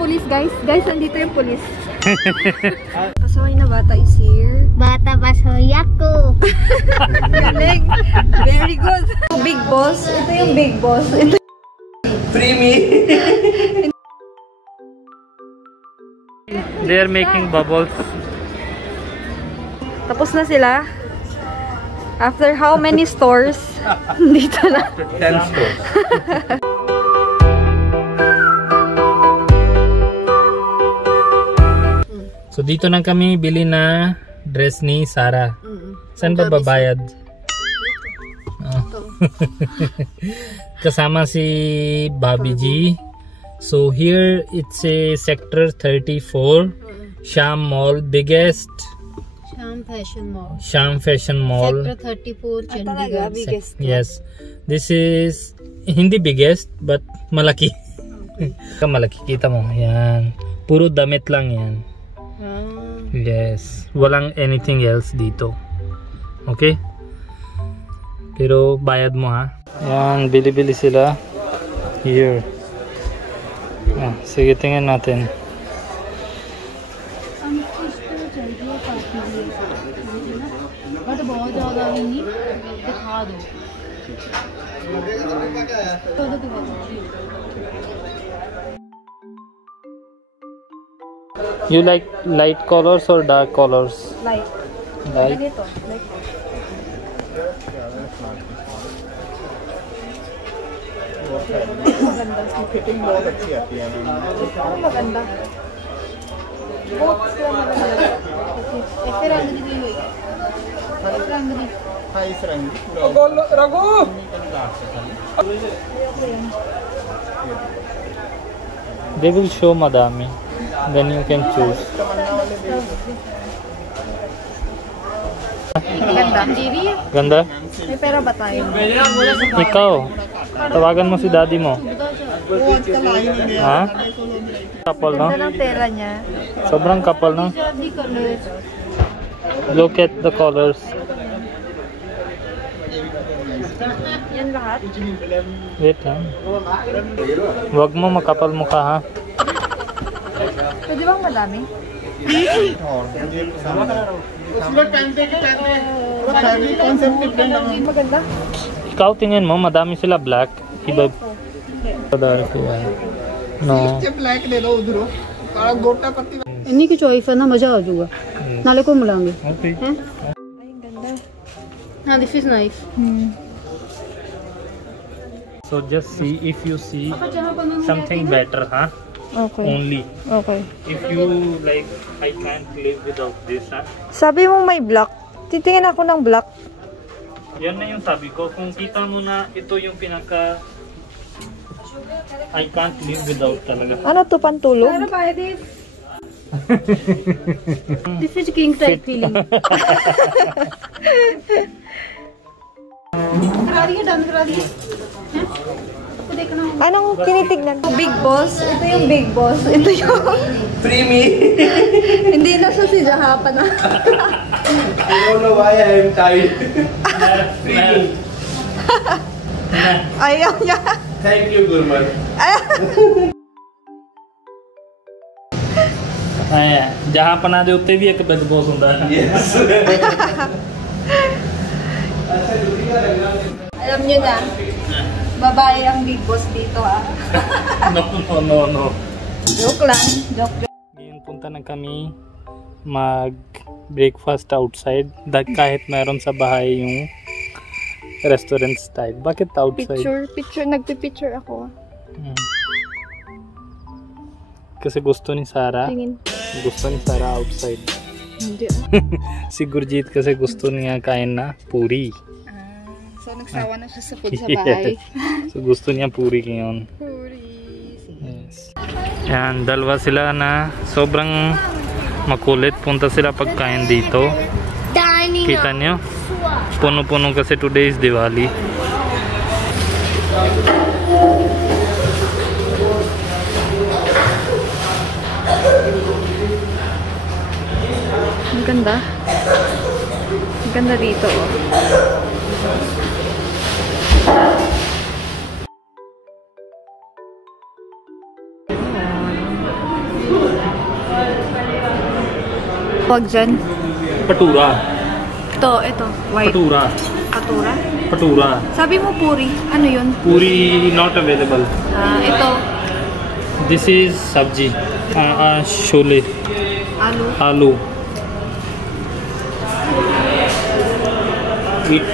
police, guys. Guys, nandito yung police. Pasaway na bata is here. Bata pasaway ako. Galing. Very good. Big boss. Ito yung big boss. Ito. Free me. They are making bubbles. Tapos na sila. After how many stores? Dito na. 10 stores. So dito na kami bili na dress ni Sarah. Saan ba babayad? Oh. Kasama si Bobby G. So here it's a sector 34, Sham Mall, biggest Sham Fashion Mall. Sector 34, Chandigarh. Biggest. Yes. This is hindi biggest but malaki. Malaki, kita mo. Yan. Puro damit lang yan. Yes. Walang anything else dito. Okay? Pero bayad mo ha. Yan, bili-bili sila. Here. Ah, sige, tingnan natin. You like light colors or dark colors? Light. Light. Ganito. Light. Maganda. Fitting बहुत अच्छी आती है Maganda. Both sila maganda. ऐसे रंग दी गई हुई है। इस रंग दी। हाँ इस रंग Raghu! They will show Madami. Then you can choose. Maganda. Ganda? May pera ba tayo? Ikaw, tawagan mo si daddy mo. Ha? Kapal, no? Ganda ng tela niya. Sobrang kapal, no? Look at the colors. Yan lahat. Wait lang. Huwag mo makapal mukha, ha? Pwede bang madami? Maganda. Ikaw tingin mo, madami sila black. Iba. No. Black दे दो उधर काला गोटा पत्ती इन्हीं की चॉइस है ना मजा आ जाएगा नाले को मिलाएंगे Okay. Ay, ang ganda. हाँ this is nice So just see if you see something better, huh? Okay. Only. Okay. If you like, I can't live without this, huh? Sabi mo may black. Titingin ako ng black. Yan na yung sabi ko. Kung kita mo na ito yung pinaka I can't live without talaga. Ano to, pantulog? This is king type feeling करा दिए डन करा दिए हैं आपको देखना होगा Anong tinitignan? Big boss. Ito yung big boss. Ito yung... free me Hindi na siya si Jahapan na. I don't know why I am tired. Free me. Ayaw niya. Thank you Gurman. ਜਹਾਂ ਪਨਾ ਦੇ ਉੱਤੇ ਵੀ ਇੱਕ big boss ਹੁੰਦਾ ਹੈ Yes. Alam niyo na. Babae ang big boss dito ah. No. Joke lang. Joke lang. Ngayon punta na kami mag breakfast outside kahit meron sa bahay yung restaurant style. Bakit outside? Picture. Nagpipicture ako. Kasi gusto ni Sarah. Tingin. Gusto ni Sarah outside. Hindi Si Gurjit kasi gusto niya kain na puri. So nagsawa na siya sa food sa bahay. So gusto niya puri ngayon. Puri. Yes. Yan, dalawa sila na sobrang makulit. Punta sila pagkain dito. Kita nyo? Puno-puno kasi today is Diwali. Ang ganda. Ang ganda dito oh. Wag dyan. Patura. Ito. White. Patura. Patura. Patura. Sabi mo puri. Ano yun? Puri not available. Ito. This is sabji. Shole. Alu. Aloo. Eat.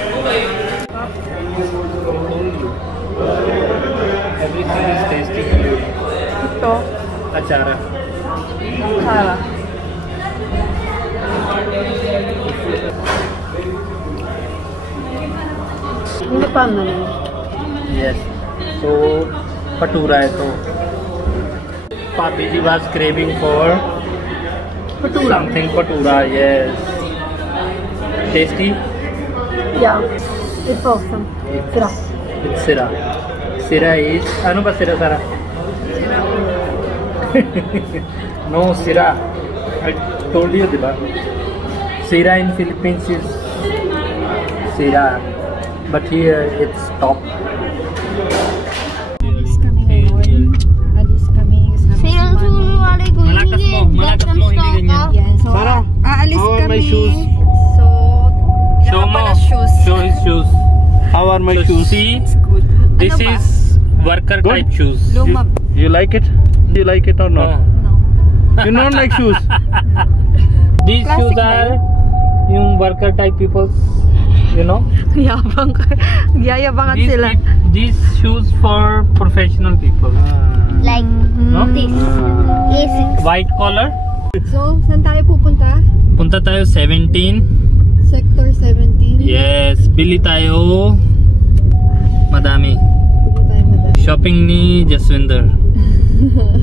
Everything is tasty. Ito. Achara. Sara. Hindi pa man. Yes. So, patura hai to. Papi ji was craving for something patura. Yes. Tasty. Yeah. It's awesome. Sira. It's sira. Sira is ano ba sira Sara? No sira. I told you diba? Sira in Philippines is sira, but here it's top. Alis kami ngayon. Alis kami. Malakas mo, hindi ganyan. Yan. So, Sarah, aalis how are kami. my shoes? So, Show yan mo. pala shoes. Show his shoes. How are my So shoes? see, Good. this Ano ba? is worker Good? type shoes. Luma. You like it? Do you like it or not? No. You don't like shoes? These Plastic shoes ba are yung worker type people's, you know. Yabang ka. Yayabangan These, sila. these shoes for professional people. Like No? this. Yes. White collar. So, saan tayo pupunta? Punta tayo 17. Sector 17. Yes, bili tayo. Madami. Pili tayo madami. Shopping ni Jaswinder.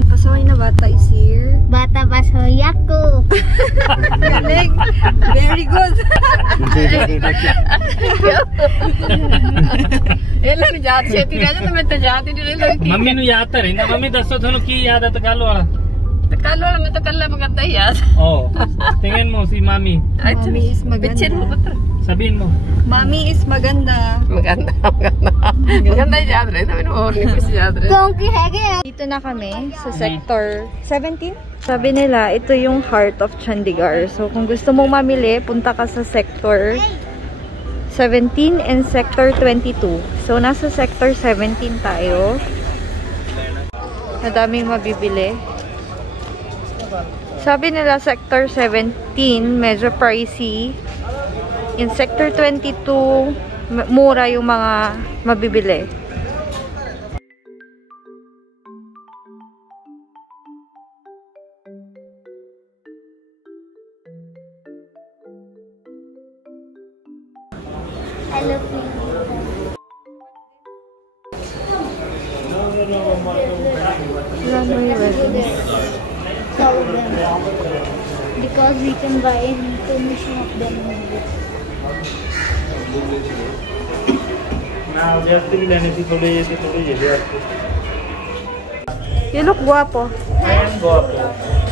Kasakay na bata is here. Bata pa soya ko. Galing. Very good. Elan जात से तीन आज तो मैं तो जाती नहीं लड़की मम्मी नु याद तो रहंदा मम्मी दसो थानू की याद है तो कल वाला तो कल वाला मैं तो कल लगता ही याद oh tingin mo si mami Mommy is picture maganda. हो पता sabihin mo Mommy is maganda. maganda ही याद रहता मैंने और नहीं कुछ याद रहता क्योंकि है क्या Dito na kami sa sector 17. Sabi nila, ito yung heart of Chandigarh. So, kung gusto mong mamili, punta ka sa sector 17 and sector 22. So, nasa sector 17 tayo. Madaming mabibili. Sabi nila, sector 17, medyo pricey. In sector 22, mura yung mga mabibili. I love you Runway weddings. because we can buy information of them ना जैसे भी लेने थी थोड़े ये ले आपको You look guapo. I am guapo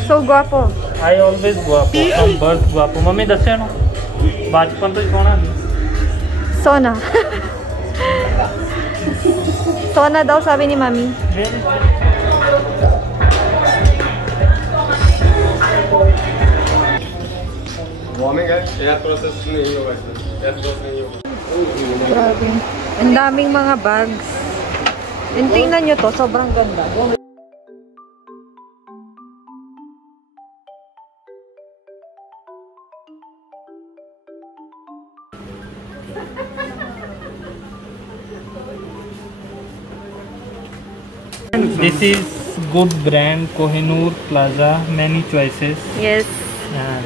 So guapo. I always guapo from birth guapo mummy दस्से नो बचपन तो सोना Sona. Sona daw sabi ni Mami. Warming है एयर प्रोसेस नहीं होगा इसमें एयर प्रोसेस नहीं होगा Grabe. Ang daming mga bags. And tingnan nyo to, sobrang ganda. This is good brand Kohinoor Plaza many choices Yes. yeah.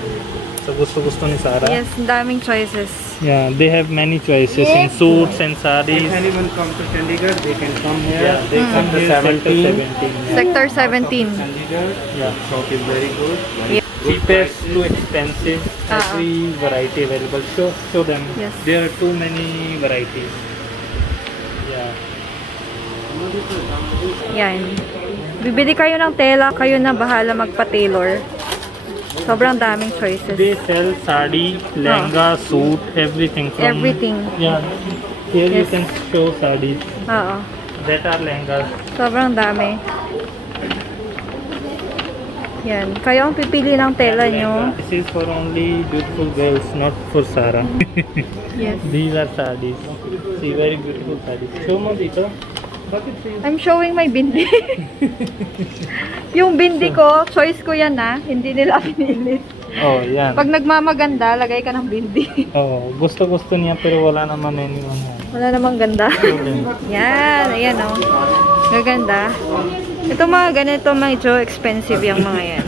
So gusto ni Sara Yes, ang daming choices. yeah they have many choices in suits and sarees If anyone comes to Chandigarh, they can come here. yeah they come Sector here 17. sector 17 yeah. Sector 17. Chandigarh, yeah shop is very good. Yeah. cheapest to expensive every variety available show them Yes. there are too many varieties yeah Yan. Bibili kayo ng tela, kayo na bahala magpa-tailor. Sobrang daming choices. they sell sari lehenga suit everything from Everything. yeah here you Yes. can show sarees Oo. that are lehengas Sobrang dami. Yan. Kaya ang pipili ng tela nyo. This is for only beautiful girls, not for Sarah. Yes. These are sarees. See, very beautiful sarees. Show mo dito. Bakit sa'yo? I'm showing my bindi. Yung bindi ko, choice ko yan ha. Hindi nila pinili. Oh, yan. Pag nagmamaganda, lagay ka ng bindi. Oh, gusto niya pero wala naman anyone. Wala namang ganda. Yan, ayan o. Gaganda. Ito mga ganito, medyo expensive yung mga yan.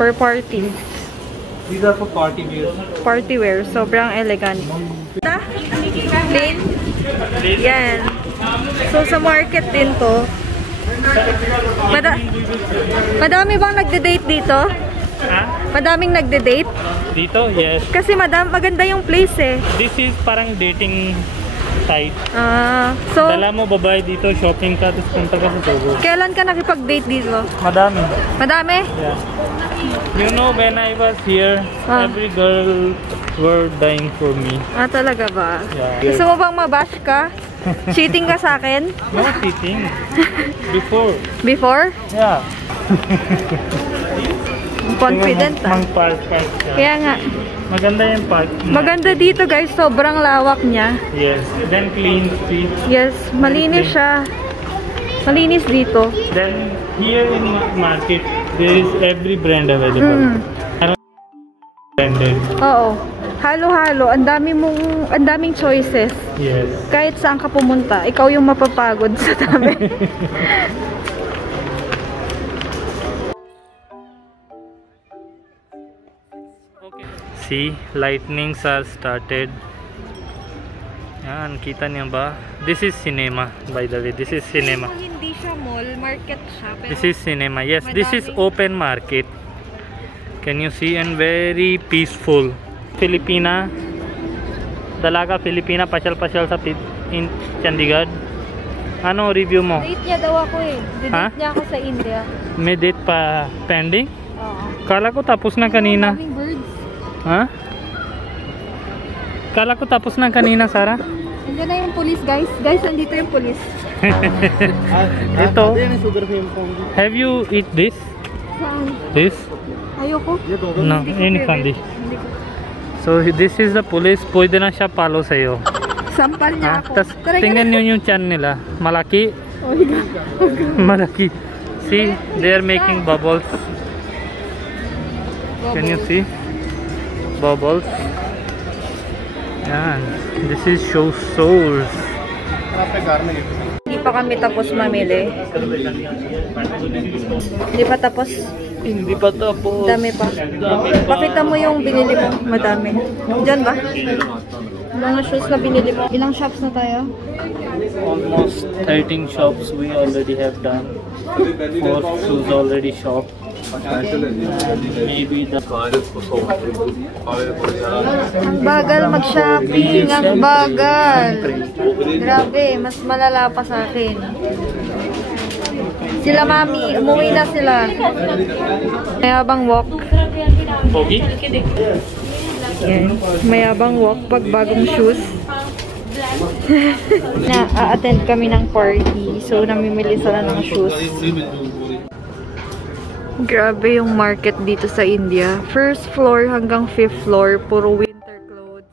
For party. These are for party wear. Party wear. Sobrang elegant. Plain? Yan. So, sa market din to. Madami bang nagde-date dito? Ha? Madaming nagde-date? Dito? Yes. Kasi maganda yung place eh. This is parang dating site. So, Dala mo babae dito, shopping ka, tapos punta ka sa Sogo. kailan ka nakipag-date dito? Madami. Madami? Yeah. You know, when I was here, every girl were dying for me. Talaga ba? Yeah. Gusto mo bang mabash ka? Cheating ka sa akin? No cheating. Before. Before? Yeah. Confident ah. Mang-park siya. Kaya nga. Maganda yung park. Maganda dito guys. Sobrang lawak niya. Yes. Then clean street. Yes. Malinis siya. Malinis dito. Then here in market, there is every brand available. Branded. Oo. Halo-halo. Ang daming choices. Yes. Kahit saan ka pumunta, ikaw yung mapapagod sa dami. See, lightnings are started. Yan, kita niyo ba? This is cinema, by the way. This is cinema. Hindi siya mall, market siya. This is cinema. Yes, this is open market. Can you see? And very peaceful. Filipina. Dalaga Filipina, pasyal-pasyal sa in Chandigarh. Ano review mo? Date niya daw ako eh. Date niya ako sa India. May date pa pending? Oo. Kala ko tapos na kanina. Daming birds. Ha? Kala ko tapos na kanina, Sarah. Nandiyan na yung police, guys. Guys, nandito yung police. Ito. Have you eat this? Saan? This? Ayoko. No, ini kandi. So this is the police. Pwede na siya palo sa'yo. Sampal niya ako. Tas tingnan nyo yung chan nila. Malaki. Oh my God. Malaki. See, they are making bubbles. Can you see? Bubbles. Yan. This is show souls. Hindi pa kami tapos mamili. Hindi pa tapos. Hindi pa tapos. Dami pa. Pakita mo yung binili mo. Madami. Diyan ba? Mga shoes na binili mo. Ilang shops na tayo? Almost 13 shops we already have done. 4 shoes already shopped. Maybe the Ang bagal mag-shopping. Ang bagal. Grabe. Mas malala pa sa akin. Sila mami. Umuwi na sila. Mayabang walk. Pogi? Yan. Mayabang walk pag bagong shoes. Na-attend kami ng party. So, namimili sila ng shoes. Grabe yung market dito sa India. First floor hanggang 5th floor. Puro winter clothes.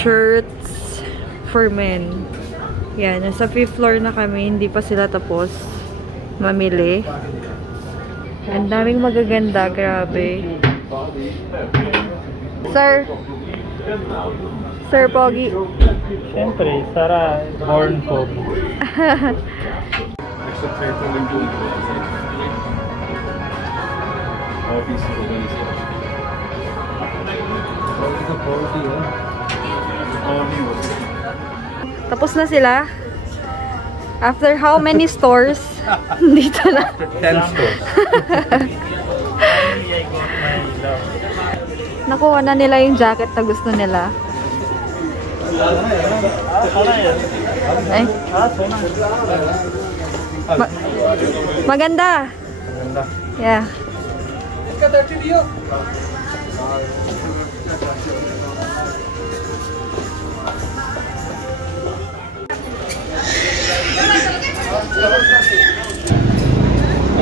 Shirts for men. Yan. Nasa 5th floor na kami. Hindi pa sila tapos mamili. Ang daming magaganda. Grabe. Sir. Sir Pogi. Siyempre, Sarah born Pogi. Tapos na sila. After how many stores? Dito na. 10 stores. Nakuha na nila yung jacket na gusto nila. Ay. Maganda. Yeah.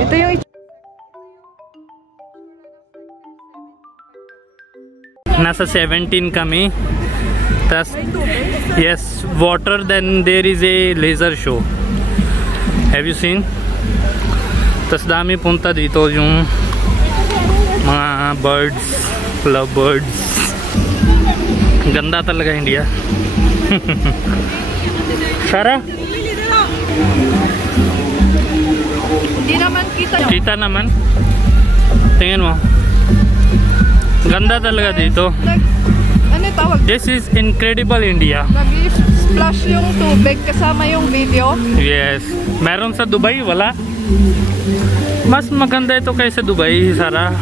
Ito yung Nasa 17 kami. Tas, yes, water. Then there is a laser show. Have you seen? Tas dami punta dito yung mga birds, love birds. Ganda talaga India. Sarah? Hindi naman kita. Kita naman. Tingin mo. Ganda talaga dito. Ano tawag? This is incredible India. Nag-splash yung tubig kasama yung video. Yes. Meron sa Dubai, wala. Mas maganda ito kaysa Dubai, Sarah.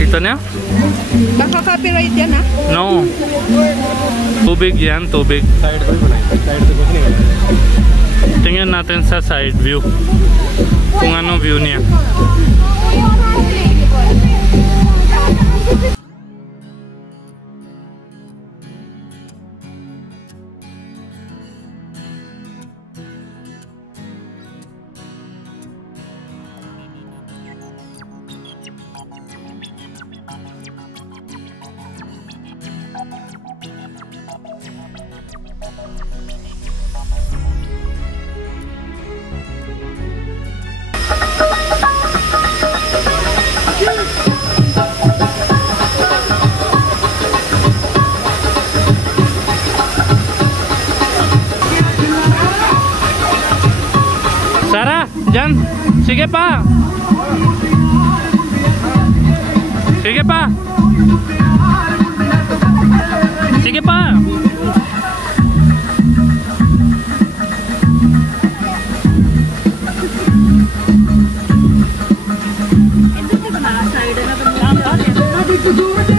Kita niya? Baka copyright yan ha? No. Tubig yan, tubig. Side को भी बनाए, साइड से कुछ नहीं है. Tingnan natin sa side view. Kung anong view niya. Sarah, dyan. Sige pa. Sige pa. Sige pa. Dito